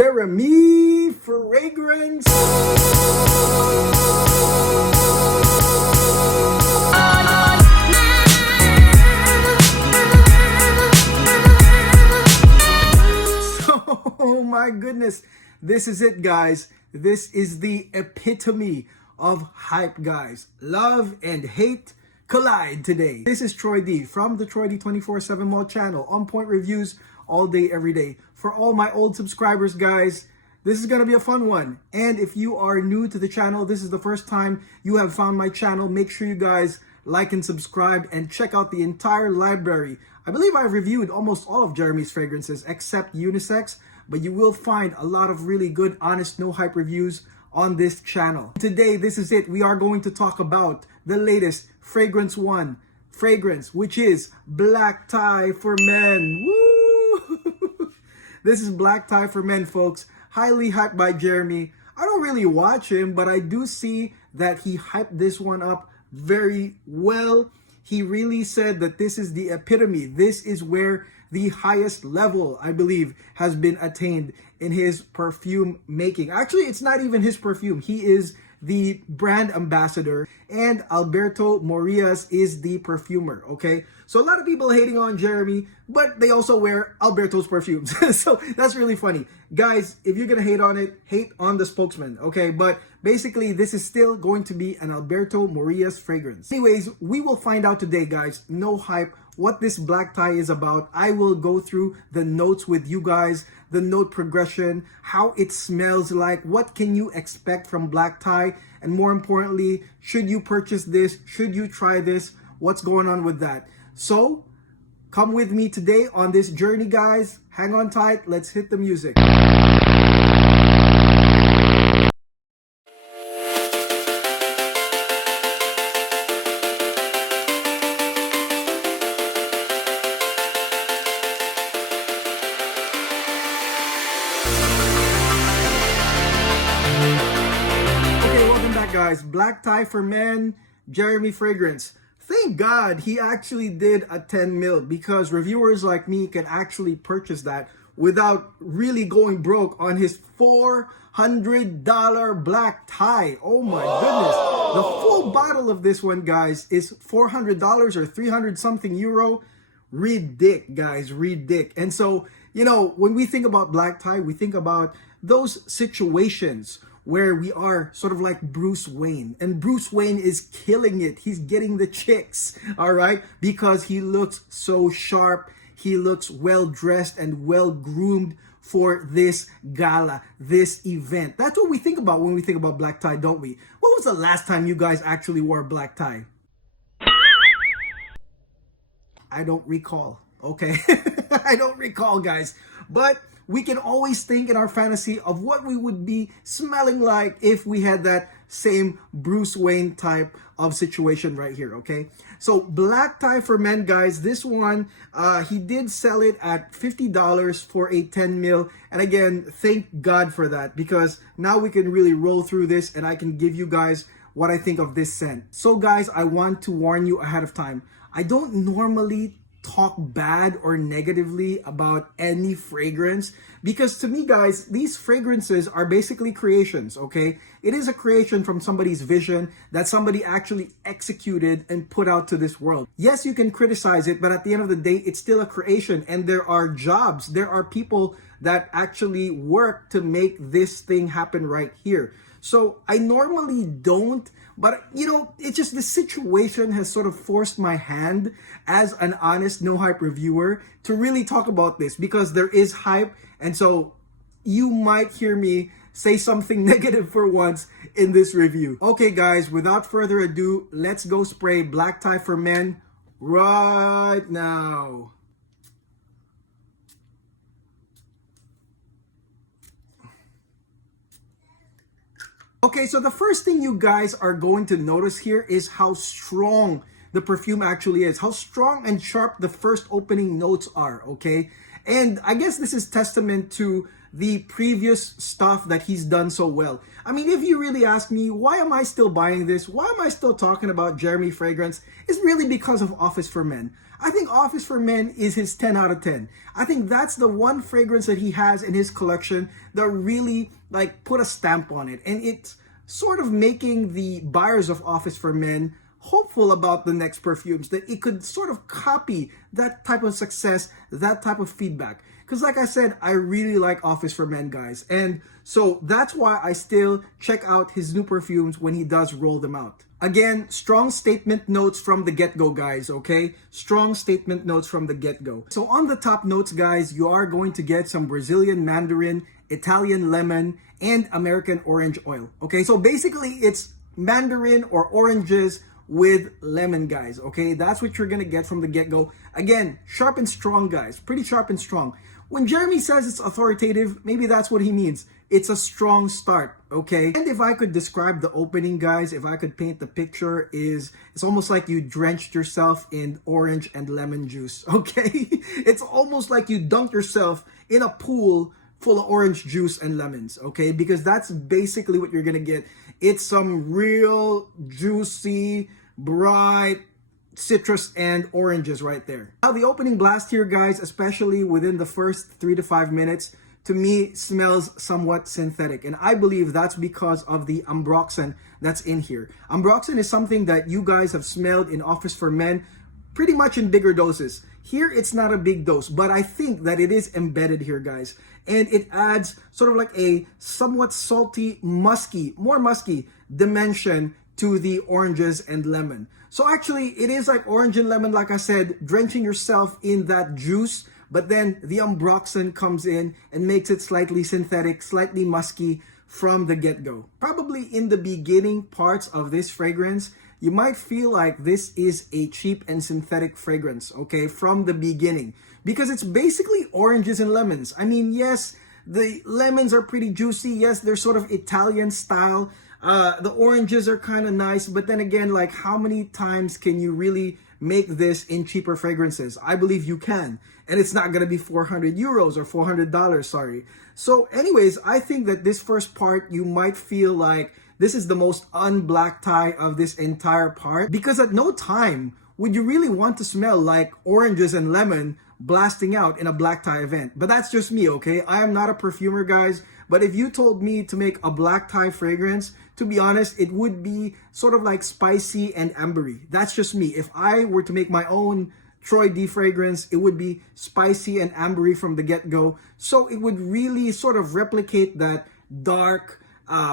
Jeremy fragrance. Oh my goodness, this is it, guys. This is the epitome of hype, guys. Love and hate collide today. This is Troy D from the Troy D 24/7 Mall channel. On point reviews all day, every day. For all my old subscribers, guys, this is gonna be a fun one. And if you are new to the channel, this is the first time you have found my channel, make sure you guys like and subscribe and check out the entire library. I believe I've reviewed almost all of Jeremy's fragrances except unisex, but you will find a lot of really good, honest, no hype reviews on this channel. Today, this is it. We are going to talk about the latest Fragrance One fragrance, which is Black Tie for Men. Woo! This is Black Tie for Men, folks. Highly hyped by Jeremy. I don't really watch him, but I do see that he hyped this one up very well. He really said that this is the epitome. This is where the highest level, I believe, has been attained in his perfume making. Actually, it's not even his perfume. He is the brand ambassador, and Alberto Morillas is the perfumer, okay? So a lot of people are hating on Jeremy, but they also wear Alberto's perfumes. So that's really funny. Guys, if you're gonna hate on it, hate on the spokesman, okay? But basically, this is still going to be an Alberto Morillas fragrance. Anyways, we will find out today, guys, no hype, what this black tie is about. I will go through the notes with you guys, the note progression, how it smells like, what can you expect from black tie, and more importantly, should you purchase this? Should you try this? What's going on with that? So, come with me today on this journey, guys. Hang on tight. Let's hit the music. Guys, Black Tie for Men, Jeremy fragrance. Thank God he actually did a 10 mil, because reviewers like me can actually purchase that without really going broke on his $400 black tie. Oh my goodness. The full bottle of this one, guys, is $400 or 300 something euro. Ridic, guys, ridic. And so, you know, when we think about black tie, we think about those situations where we are sort of like Bruce Wayne, and Bruce Wayne is killing it. He's getting the chicks, all right, because he looks so sharp. He looks well dressed and well groomed for this gala, this event. That's what we think about when we think about black tie, don't we? When was the last time you guys actually wore black tie? I don't recall, okay? I don't recall, guys, but we can always think in our fantasy of what we would be smelling like if we had that same Bruce Wayne type of situation right here, okay? So Black Tie for Men, guys, this one, he did sell it at $50 for a 10 mil. And again, thank God for that, because now we can really roll through this and I can give you guys what I think of this scent. So guys, I want to warn you ahead of time. I don't normally talk bad or negatively about any fragrance, because to me, guys, these fragrances are basically creations, okay? It is a creation from somebody's vision that somebody actually executed and put out to this world. Yes, you can criticize it, but at the end of the day, it's still a creation, and there are jobs, there are people that actually work to make this thing happen right here. So I normally don't, but you know, it's just the situation has sort of forced my hand as an honest, no hype reviewer to really talk about this, because there is hype. And so you might hear me say something negative for once in this review. Okay, guys, without further ado, let's go spray Black Tie for Men right now. Okay, so the first thing you guys are going to notice here is how strong the perfume actually is, how strong and sharp the first opening notes are, okay? And I guess this is testament to the previous stuff that he's done so well. I mean, if you really ask me, why am I still buying this? Why am I still talking about Jeremy fragrance? It's really because of Office for Men. I think Office for Men is his 10 out of 10. I think that's the one fragrance that he has in his collection that really like put a stamp on it. And it's sort of making the buyers of Office for Men hopeful about the next perfumes, that it could sort of copy that type of success, that type of feedback. Because like I said, I really like Office for Men, guys. And so that's why I still check out his new perfumes when he does roll them out. Again, strong statement notes from the get-go, guys, okay? Strong statement notes from the get-go. So on the top notes, guys, you are going to get some Brazilian mandarin, Italian lemon, and American orange oil. Okay, so basically it's mandarin or oranges with lemon, guys. Okay, that's what you're gonna get from the get-go. Again, sharp and strong, guys. Pretty sharp and strong. When Jeremy says it's authoritative, maybe that's what he means. It's a strong start, okay? And if I could describe the opening, guys, if I could paint the picture, it's almost like you drenched yourself in orange and lemon juice, okay? It's almost like you dunked yourself in a pool full of orange juice and lemons, okay? Because that's basically what you're gonna get. It's some real juicy, bright citrus and oranges right there. Now the opening blast here, guys, especially within the first 3 to 5 minutes, to me smells somewhat synthetic, and I believe that's because of the ambroxan that's in here. Ambroxan is something that you guys have smelled in Office for Men pretty much in bigger doses. Here it's not a big dose, but I think that it is embedded here, guys, and it adds sort of like a somewhat salty, musky, more musky dimension to the oranges and lemon. So actually it is like orange and lemon, like I said, drenching yourself in that juice, but then the ambroxan comes in and makes it slightly synthetic, slightly musky from the get-go. Probably in the beginning parts of this fragrance, you might feel like this is a cheap and synthetic fragrance, okay, from the beginning, because it's basically oranges and lemons. I mean, yes, the lemons are pretty juicy. Yes, they're sort of Italian style. The oranges are kind of nice, but then again, like how many times can you really make this in cheaper fragrances? I believe you can, and it's not going to be 400 euros or $400, sorry. So anyways, I think that this first part, you might feel like this is the most un-black tie of this entire part, because at no time would you really want to smell like oranges and lemon blasting out in a black tie event. But that's just me, okay? I am not a perfumer, guys, but if you told me to make a black tie fragrance, to be honest, it would be sort of like spicy and ambery. That's just me. If I were to make my own Troy D fragrance, it would be spicy and ambery from the get-go. So it would really sort of replicate that dark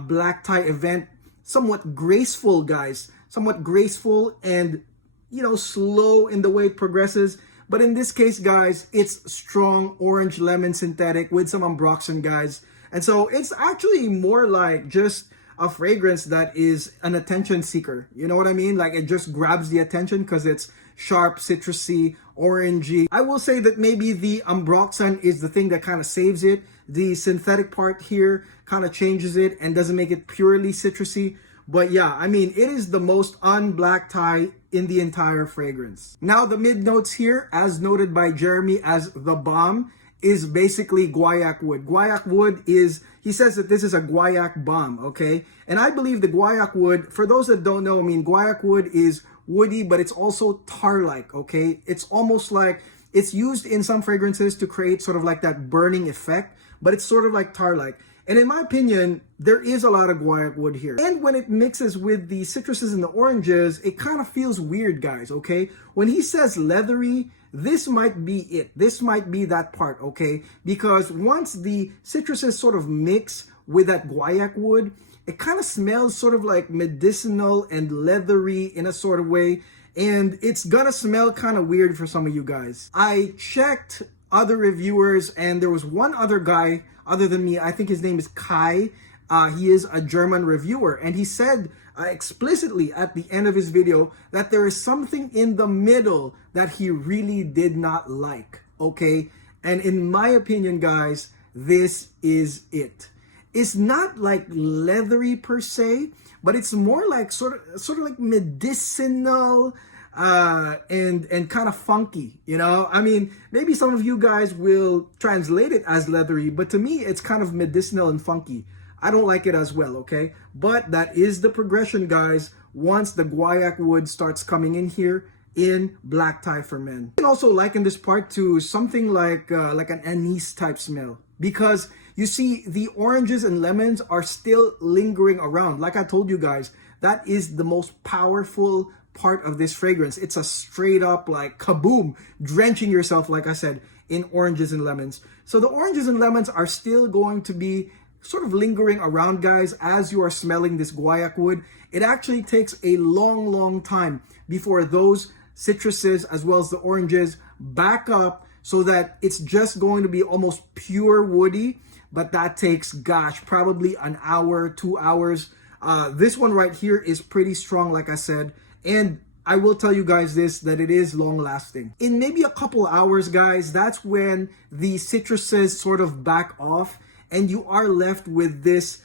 black tie event, somewhat graceful, guys, somewhat graceful and, you know, slow in the way it progresses. But in this case, guys, it's strong orange lemon synthetic with some ambroxan, guys. And so it's actually more like just a fragrance that is an attention seeker. You know what I mean? Like it just grabs the attention because it's sharp, citrusy, orangey. I will say that maybe the ambroxan is the thing that kind of saves it. The synthetic part here kind of changes it and doesn't make it purely citrusy. But yeah, I mean, it is the most un-black tie in the entire fragrance. Now the mid notes here, as noted by Jeremy as the bomb, is basically guaiac wood. Guaiac wood is, he says that this is a guaiac bomb, okay? And I believe the guaiac wood, for those that don't know, I mean, guaiac wood is woody, but it's also tar-like, okay? It's almost like, it's used in some fragrances to create sort of like that burning effect, but it's sort of like tar-like. And in my opinion, there is a lot of guaiac wood here. And when it mixes with the citruses and the oranges, it kind of feels weird, guys, okay? When he says leathery, this might be it. This might be that part, okay? Because once the citruses sort of mix with that guaiac wood, it kind of smells sort of like medicinal and leathery in a sort of way. And it's gonna smell kind of weird for some of you guys. I checked other reviewers, and there was one other guy other than me. I think his name is Kai. He is a German reviewer, and he said explicitly at the end of his video that there is something in the middle that he really did not like, okay? And in my opinion, guys, this is it. It's not like leathery per se, but it's more like sort of like medicinal, and kind of funky, you know. I mean, maybe some of you guys will translate it as leathery, but to me it's kind of medicinal and funky. I don't like it as well, okay? But that is the progression, guys, once the guaiac wood starts coming in here in black tie for men. You can also liken this part to something like an anise type smell, because you see the oranges and lemons are still lingering around. Like I told you guys, that is the most powerful part of this fragrance. It's a straight up like kaboom, drenching yourself, like I said, in oranges and lemons. So the oranges and lemons are still going to be sort of lingering around, guys, as you are smelling this guaiac wood. It actually takes a long time before those citruses as well as the oranges back up, so that it's just going to be almost pure woody. But that takes, gosh, probably an hour, 2 hours. This one right here is pretty strong, like I said, and I will tell you guys this, that it is long lasting. In maybe a couple hours, guys, that's when the citruses sort of back off and you are left with this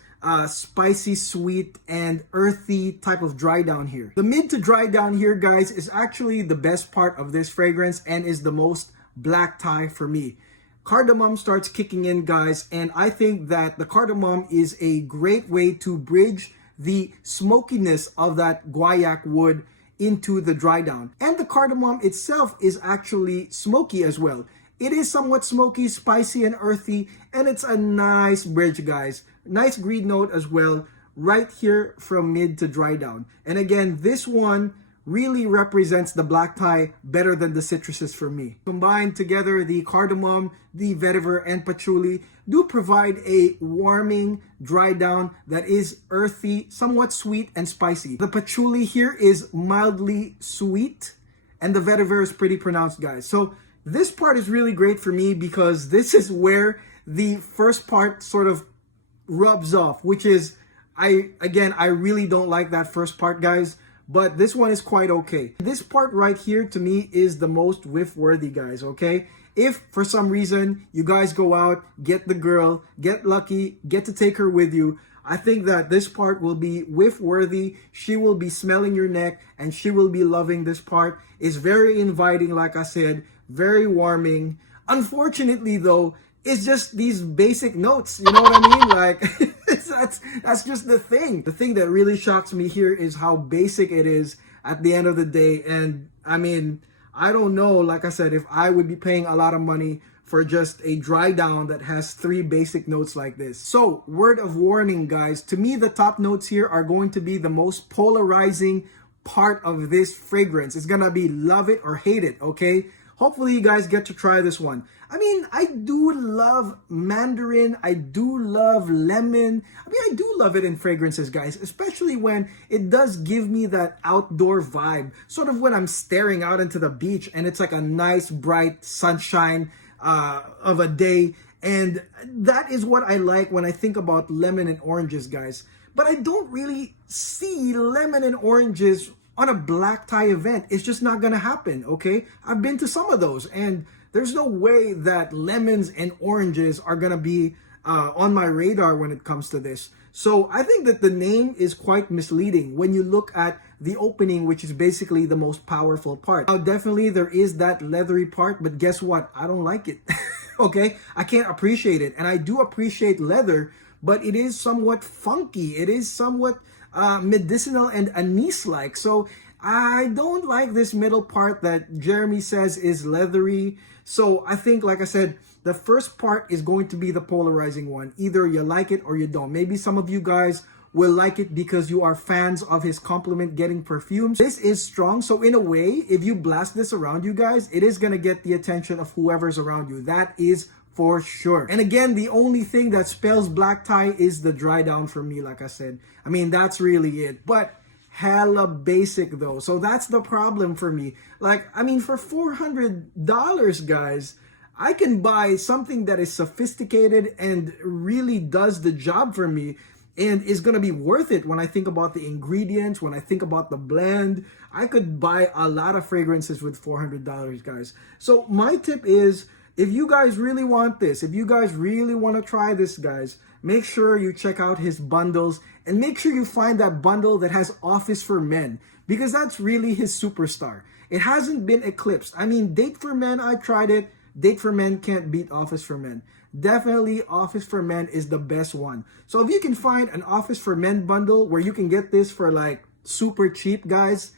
spicy, sweet, and earthy type of dry down here. The mid to dry down here, guys, is actually the best part of this fragrance and is the most black tie for me. Cardamom starts kicking in, guys, and I think that the cardamom is a great way to bridge the smokiness of that guaiac wood into the dry down. And the cardamom itself is actually smoky as well. It is somewhat smoky, spicy, and earthy, and it's a nice bridge, guys. Nice green note as well, right here from mid to dry down. And again, this one really represents the black tie better than the citruses for me. Combined together, the cardamom, the vetiver, and patchouli do provide a warming dry down that is earthy, somewhat sweet, and spicy. The patchouli here is mildly sweet, and the vetiver is pretty pronounced, guys. So this part is really great for me because this is where the first part sort of rubs off, which is, I really don't like that first part, guys. But this one is quite okay. This part right here to me is the most whiff worthy, guys, okay? If for some reason you guys go out, get the girl, get lucky, get to take her with you, I think that this part will be whiff worthy. She will be smelling your neck and she will be loving this part. It's very inviting, like I said, very warming. Unfortunately though, it's just these basic notes, you know what I mean? Like, that's just the thing. The thing that really shocks me here is how basic it is at the end of the day. And I mean, I don't know, like I said, if I would be paying a lot of money for just a dry down that has 3 basic notes like this. So, word of warning, guys, to me, the top notes here are going to be the most polarizing part of this fragrance. It's gonna be love it or hate it, okay? Hopefully you guys get to try this one. I mean, I do love mandarin. I do love lemon. I mean, I do love it in fragrances, guys, especially when it does give me that outdoor vibe. Sort of when I'm staring out into the beach and it's like a nice, bright sunshine of a day. And that is what I like when I think about lemon and oranges, guys. But I don't really see lemon and oranges on a black tie event. It's just not gonna happen, okay? I've been to some of those and there's no way that lemons and oranges are gonna be on my radar when it comes to this. So I think that the name is quite misleading when you look at the opening, which is basically the most powerful part. Now, definitely there is that leathery part, but guess what? I don't like it, okay? I can't appreciate it. And I do appreciate leather, but it is somewhat funky. It is somewhat medicinal and anise-like. So I don't like this middle part that Jeremy says is leathery. So I think, like I said, the first part is going to be the polarizing one. Either you like it or you don't. Maybe some of you guys will like it because you are fans of his compliment getting perfumes. This is strong. So in a way, if you blast this around you guys, it is going to get the attention of whoever's around you. That is for sure. And again, the only thing that spells black tie is the dry down for me, like I said. I mean, that's really it. But hella basic though. So that's the problem for me. Like, I mean, for $400, guys, I can buy something that is sophisticated and really does the job for me and is going to be worth it when I think about the ingredients, when I think about the blend. I could buy a lot of fragrances with $400, guys. So my tip is, if you guys really want this, if you guys really want to try this, guys, make sure you check out his bundles and make sure you find that bundle that has Office for Men, because that's really his superstar. it hasn't been eclipsed. I mean, Date for Men, I tried it. Date for Men can't beat Office for Men. Definitely Office for Men is the best one. So if you can find an Office for Men bundle where you can get this for like super cheap, guys,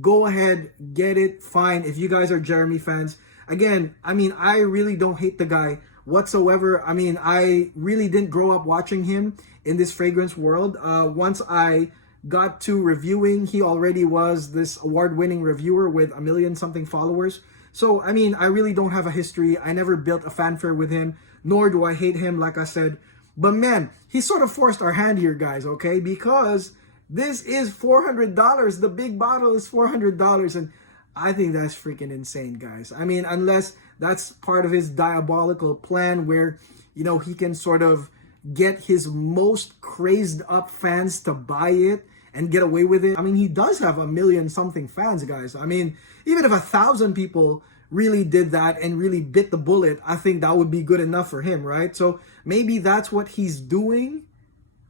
go ahead, get it, fine. If you guys are Jeremy fans, again, I mean, I really don't hate the guy whatsoever. I mean, I really didn't grow up watching him in this fragrance world. Once I got to reviewing, he already was this award-winning reviewer with 1 million something followers. So, I mean, I really don't have a history. I never built a fanfare with him, nor do I hate him, like I said. But man, he sort of forced our hand here, guys, okay? Because this is $400. The big bottle is $400. And I think that's freaking insane, guys. I mean, unless that's part of his diabolical plan where, you know, he can sort of get his most crazed up fans to buy it and get away with it. I mean, he does have 1 million something fans, guys. I mean, even if 1,000 people really did that and really bit the bullet, I think that would be good enough for him, right? So maybe that's what he's doing,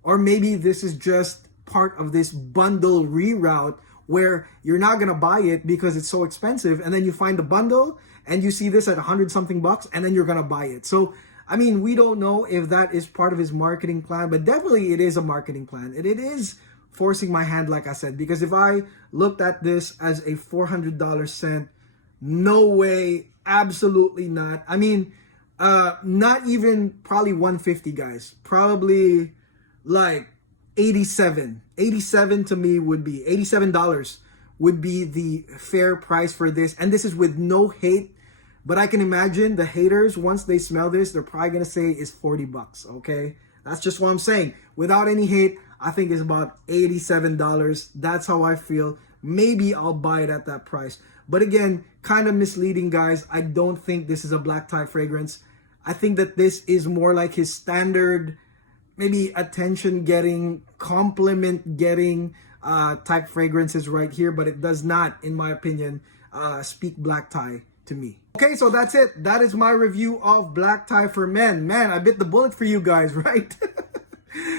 or maybe this is just part of this bundle reroute where you're not gonna buy it because it's so expensive, and then you find the bundle and you see this at 100 something bucks, and then you're gonna buy it. So I mean, we don't know if that is part of his marketing plan, but definitely it is a marketing plan. And it is forcing my hand, like I said, because if I looked at this as a $400 scent, no way, absolutely not. I mean, not even probably 150, guys. Probably like 87. 87 to me would be $87 would be the fair price for this. And this is with no hate. But I can imagine the haters, once they smell this, they're probably going to say it's 40 bucks, okay? That's just what I'm saying. Without any hate, I think it's about $87. That's how I feel. Maybe I'll buy it at that price. But again, kind of misleading, guys. I don't think this is a black tie fragrance. I think that this is more like his standard, maybe attention-getting, compliment-getting type fragrances right here. But it does not, in my opinion, speak black tie to me. Okay, so that's it. That is my review of Black Tie for Men. Man, I bit the bullet for you guys, right?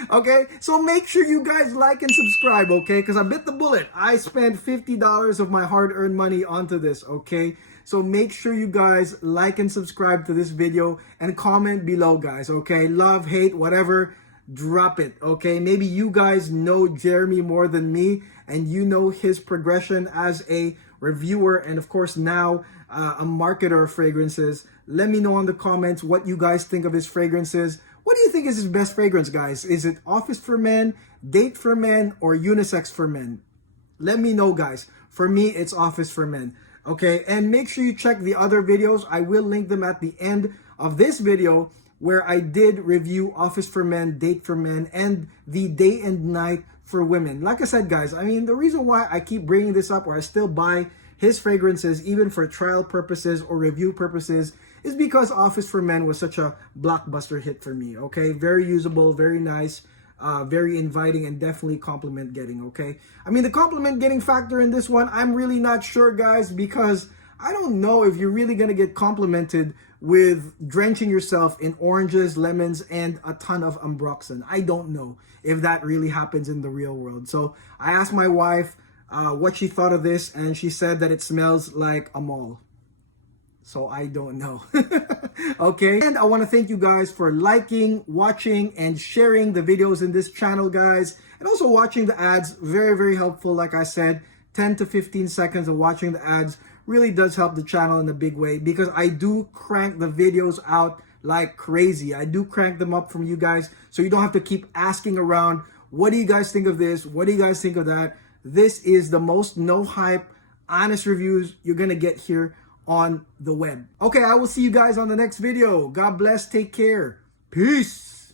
Okay, so make sure you guys like and subscribe, okay? Because I bit the bullet. I spent $50 of my hard-earned money onto this, okay? So make sure you guys like and subscribe to this video and comment below, guys, okay? Love, hate, whatever, drop it, okay? Maybe you guys know Jeremy more than me, and you know his progression as a reviewer and, of course, now a marketer of fragrances. Let me know in the comments what you guys think of his fragrances. What do you think is his best fragrance, guys? Is it Office for Men, Date for Men, or Unisex for Men? Let me know, guys. For me, it's Office for Men. Okay, and make sure you check the other videos. I will link them at the end of this video where I did review Office for Men, Date for Men, and the Day and Night for Women. Like I said, guys, I mean, the reason why I keep bringing this up, or I still buy his fragrances, even for trial purposes or review purposes, is because Office for Men was such a blockbuster hit for me, okay? Very usable, very nice, very inviting, and definitely compliment getting, okay? I mean, the compliment getting factor in this one, I'm really not sure, guys, because I don't know if you're really going to get complimented with drenching yourself in oranges, lemons, and a ton of Ambroxan. I don't know if that really happens in the real world. So I asked my wife what she thought of this, and she said that it smells like a mall. So I don't know. Okay, and I want to thank you guys for liking, watching, and sharing the videos in this channel, guys, and also watching the ads. Very, very helpful. Like I said, 10 to 15 seconds of watching the ads really does help the channel in a big way, because I do crank the videos out like crazy. I do crank them up from you guys, so you don't have to keep asking around, what do you guys think of this? What do you guys think of that? This is the most no hype, honest reviews you're gonna get here on the web. Okay, I will see you guys on the next video. God bless, take care, peace.